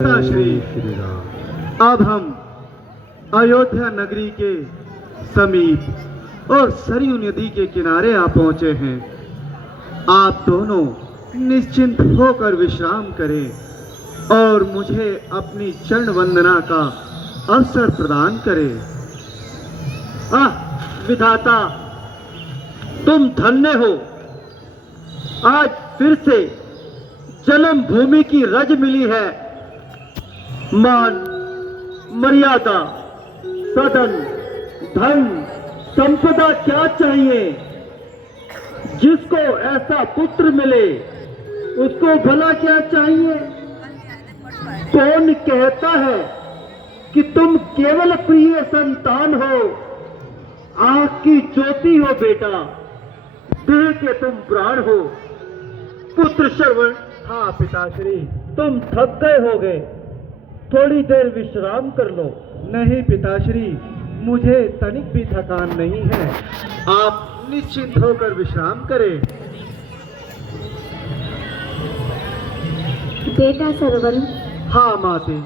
श्री राम। अब हम अयोध्या नगरी के समीप और सरयू नदी के किनारे आ पहुंचे हैं। आप दोनों निश्चिंत होकर विश्राम करें और मुझे अपनी चरण वंदना का अवसर प्रदान करें। विधाता, तुम धन्य हो। आज फिर से जन्म भूमि की रज मिली है। मान, मर्यादा, सदन, धन, संपदा क्या चाहिए? जिसको ऐसा पुत्र मिले उसको भला क्या चाहिए? कौन कहता है कि तुम केवल प्रिय संतान हो? आंख की ज्योति हो बेटा, देह के तुम प्राण हो। पुत्र श्रवण। हाँ पिताश्री, तुम थक गए होगे, थोड़ी देर विश्राम कर लो। नहीं पिताश्री, मुझे तनिक भी थकान नहीं है। आप निश्चिंत होकर विश्राम करें। बेटा श्रवण। हाँ माते।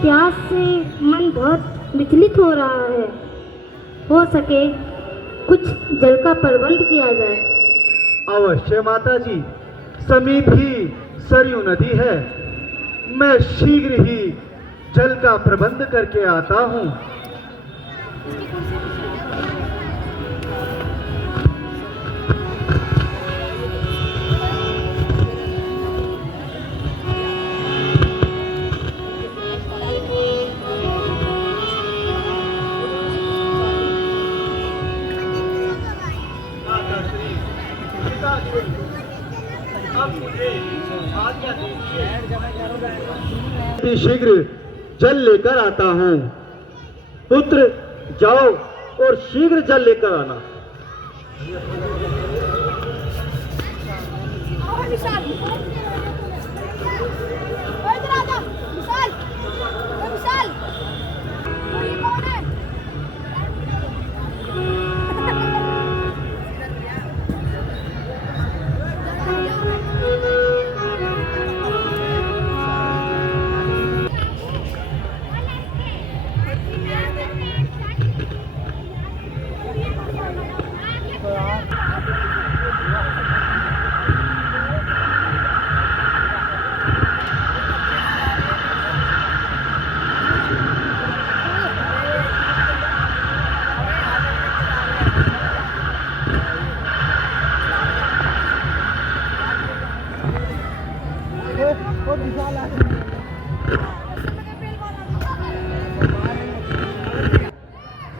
प्यास से मन बहुत विचलित हो रहा है। हो सके कुछ जल का प्रबंध किया जाए। अवश्य माता जी, समीप ही सरयू नदी है। मैं शीघ्र ही जल का प्रबंध करके आता हूँ। शीघ्र जल लेकर आता हूँ। पुत्र, जाओ और शीघ्र जल लेकर आना।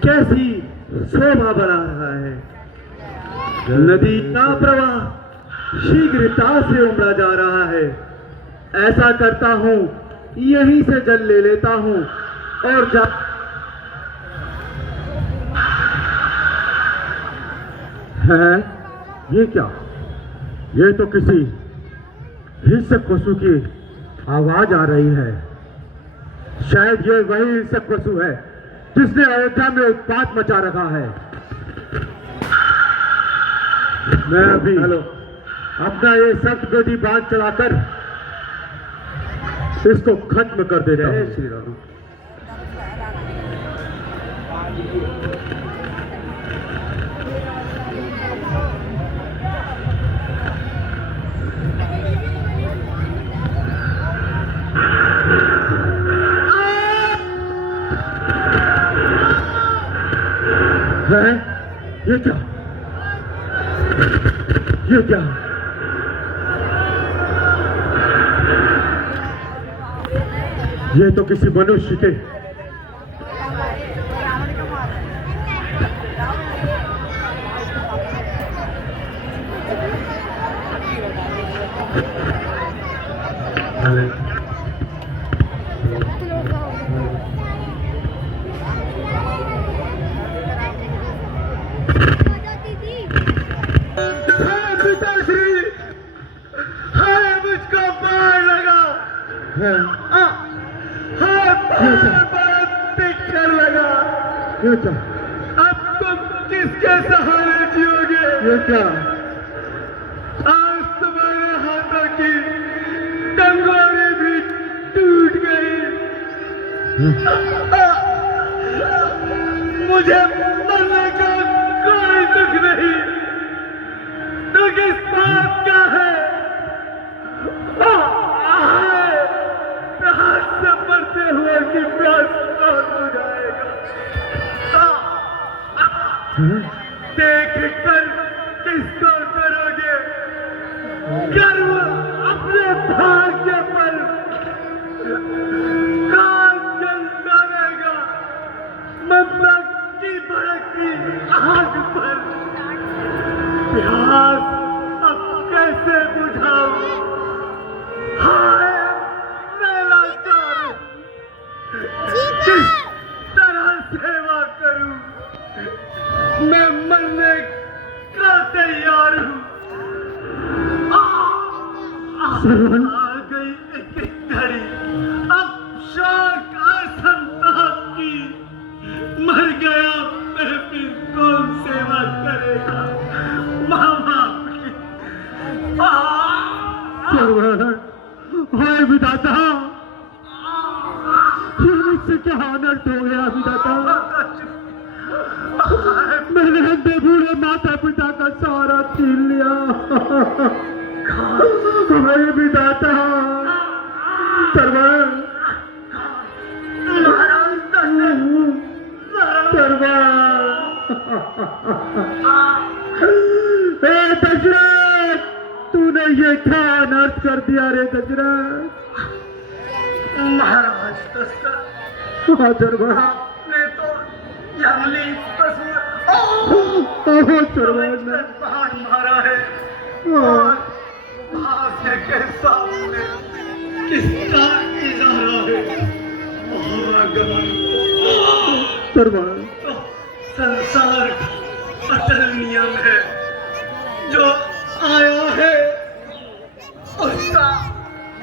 कैसी शोभा बढ़ा रहा है। नदी का प्रवाह शीघ्रता से उमड़ा जा रहा है। ऐसा करता हूँ, यहीं से जल ले लेता हूँ और जा। है ये क्या? ये तो किसी हिंसक पशु की आवाज आ रही है। शायद ये वही हिंसक पशु है जिसने अयोध्या में उत्पात मचा रखा है। मैं अभी अपना ये सख्त गोदी बांध चलाकर इसको खत्म कर देता हूं। श्री राम। है ये क्या? ये क्या? ये तो किसी मनुष्य के अब तुम किसके सहारे जियोगे? ये क्या? आज तुम्हारे हाथों की कंगोरी भी मुझे मरने का कोई दुख नहीं, दुख इस बात का है प्यास से मरते हुए की प्यास कौन बुझाएगा। देख कर किसको करोगे गर्व अपने भाग्य पर, कौन जल जाएगा ममता की भड़कती आग पर। प्यास अब कैसे बुझाऊं, हाय मैं लाचार, किस तरह सेवा करूं, मैं मरने का तैयार हूं। आ गई एक घड़ी, अब शौक असंताप की, मर गया मैं फिर कौन सेवा करेगा माँ बाप की। हाय विधाता, ये मुझसे क्या अनर्थ हो गया विधाता। मैंने अपने बूढ़े माता पिता का सहारा छीन लिया। हाय विधाता, सरवर दशरथ, तूने ये क्या अनर्थ कर दिया रे दशरथ। महाराज दशरथ, आपने तो जंगली पहाड़ मारा है और भाग्य के सामने किसका इशारा है भगवान। तो संसार अटल नियम है, जो आया है उसका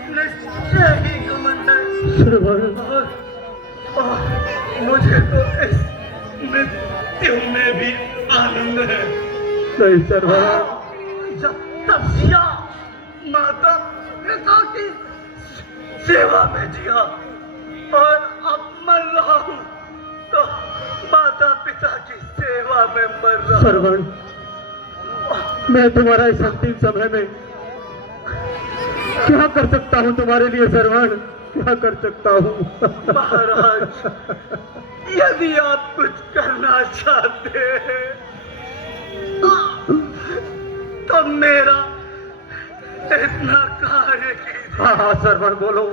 निश्चय ही घमंड है। और मुझे तो इस मृत्यु में भी आनंद है। नहीं सरवर, जब तपस्या माता पिता की सेवा में जिया और अब मर रहा हूँ तो माता पिता की सेवा में मर रहा हूँ। सरवण, मैं तुम्हारा इस अंतिम समय में क्या कर सकता हूँ तुम्हारे लिए सरवण, क्या कर सकता हूँ। महाराज, यदि आप कुछ करना चाहते हैं तो मेरा इतना कार्य कीजिए। हाँ हाँ सरवण बोलो।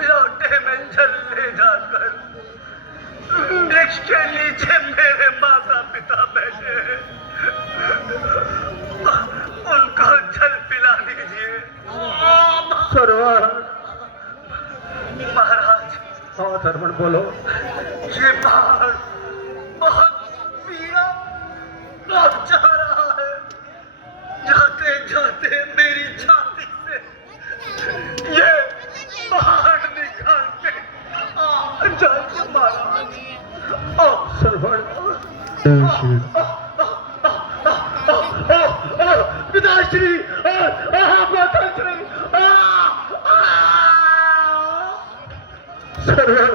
लोटे में जल ले जाकर वृक्ष के नीचे मेरे माता पिता बैठे हैं, उनको जल पिला दीजिए। सरवण। महाराज। हाँ सरवण बोलो। ये पहाड़ बहुत पीड़ा पहुंचा रहा है, जाते जाते मेरी छाती से ये पहाड़ निकालते जाइए महाराज। सरवण, पिताश्री, माताश्री, सरवण,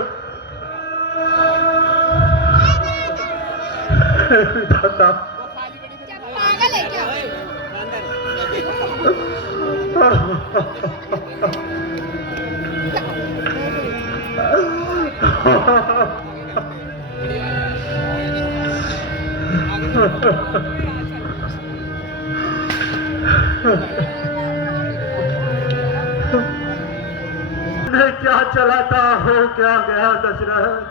दादा पागल है क्या? मैं क्या चलाता हो क्या गया दशरथ।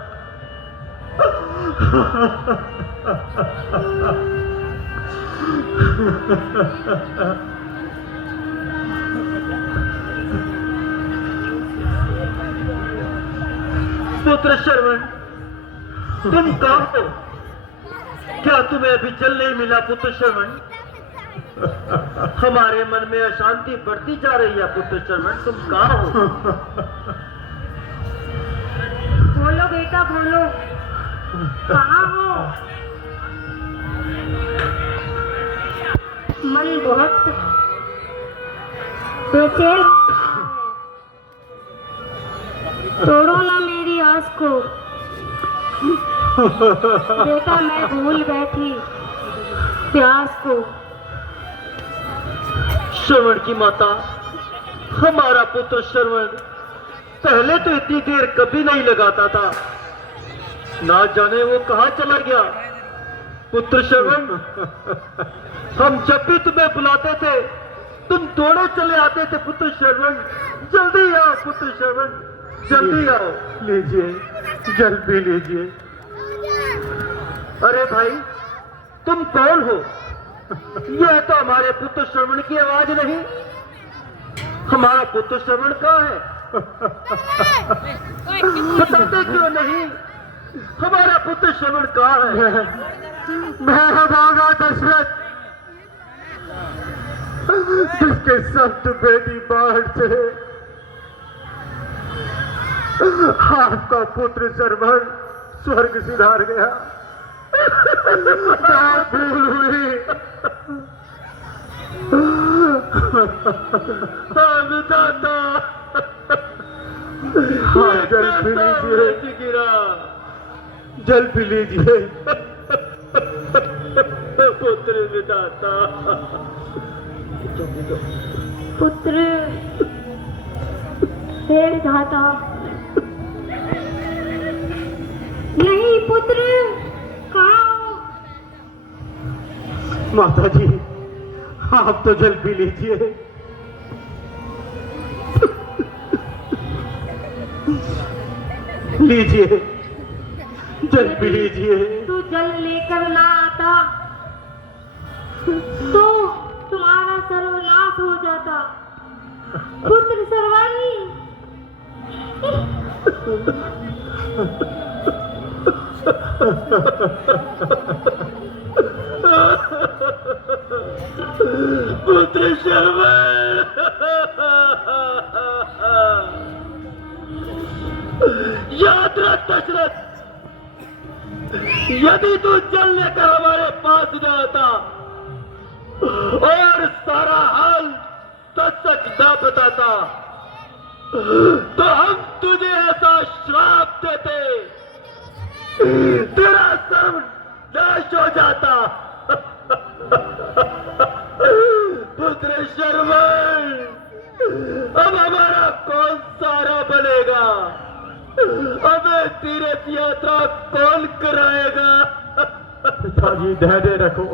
पुत्र श्रवण, तुम कहाँ हो? क्या तुम्हें अभी जल नहीं मिला पुत्र श्रवण? हमारे मन में अशांति बढ़ती जा रही है पुत्र श्रवण, तुम कहाँ हो? बोलो बेटा बोलो, कहाँ हो? मन बहुत बेचैन तोड़ो ना मेरी आस को। बेटा मैं भूल बैठी प्यास को। श्रवण की माता, हमारा पुत्र श्रवण पहले तो इतनी देर कभी नहीं लगाता था, ना जाने वो कहां चला गया। पुत्र श्रवण, हम जब भी तुम्हें बुलाते थे तुम दौड़े चले आते थे। पुत्र श्रवण, जल्दी आओ पुत्र श्रवण, जल्दी आओ। लीजिए, जल पी लीजिए। अरे भाई, तुम कौन हो? यह तो हमारे पुत्र श्रवण की आवाज नहीं। हमारा पुत्र श्रवण कहाँ है? बताते क्यों नहीं? हमारा पुत्र श्रवण कहाँ है? मैं भागा दशरथ, जिसके सख्त बेटी बाढ़ से आपका पुत्र श्रवण स्वर्ग सिधार गया। भूल हुई। विधाता, जल पी लीजिए, गिरा, जल पी लीजिए। पुत्र विधाता, पुत्र हे विधाता, नहीं पुत्र, कहाँ हो? माता जी, आप तो जल पी लीजिए। लीजिए, जल पी लीजिए। तू जल लेकर ना आता तो तुम्हारा सर्वनाश हो जाता। पुत्र सर्वाणी, पुत्र श्रवण, याद रख दशरथ, यदि तू जल लेकर हमारे पास न आता और सारा हाल सच न बताता तो हम तुझे ऐसा श्राप देते, तेरा सर्वनाश हो जाता। पुत्र श्रवण, अब हमारा कौन सहारा बनेगा? हमें तीर्थ यात्रा कौन कराएगा? पिताजी, धैर्य रखो,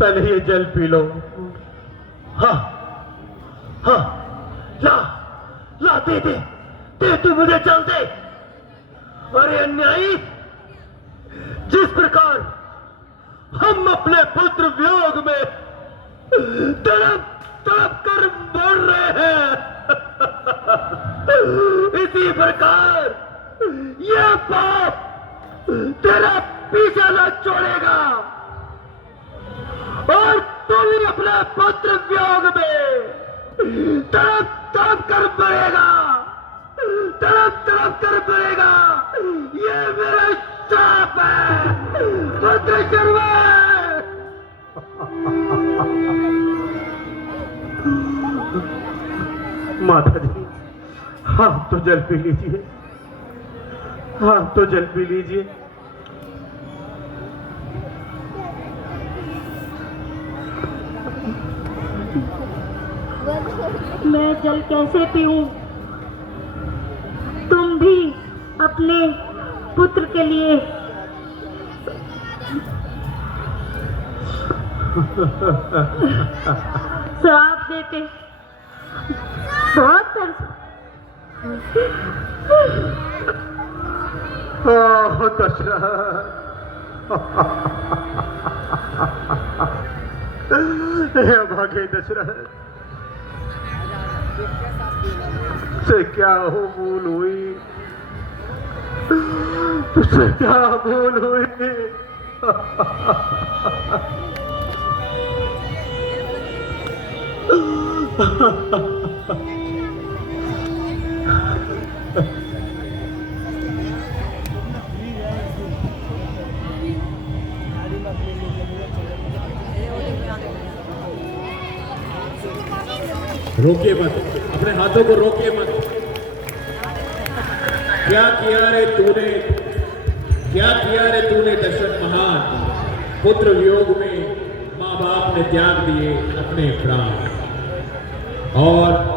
पहले ये जल पी लो। हाँ हाँ, ला ला, दे तू मुझे जल दे। अरे अन्यायी, जिस प्रकार हम अपने पुत्र वियोग में तड़प तड़प कर मर रहे हैं, इसी प्रकार यह पाप तेरा पीछा न छोड़ेगा और तू भी अपने पुत्र वियोग में तड़प तड़प कर मरेगा, तड़प तड़प कर मरेगा। ये मेरा श्राप है। पुत्र श्रवण, माता जी, आप तो जल पी लीजिए, आप तो जल पी लीजिए। मैं जल कैसे पीऊं? तुम भी अपने पुत्र के लिए श्राप देते। बहुत दशरथ, हे भागे दशरथ, से क्या हो भूल हुई? तुझसे क्या भूल हुई? रोकिए मत, अपने हाथों को रोकिए मत। क्या किया रे तूने, क्या किया रे तूने दशरथ महान। पुत्र वियोग में माँ बाप ने त्याग दिए अपने प्राण, और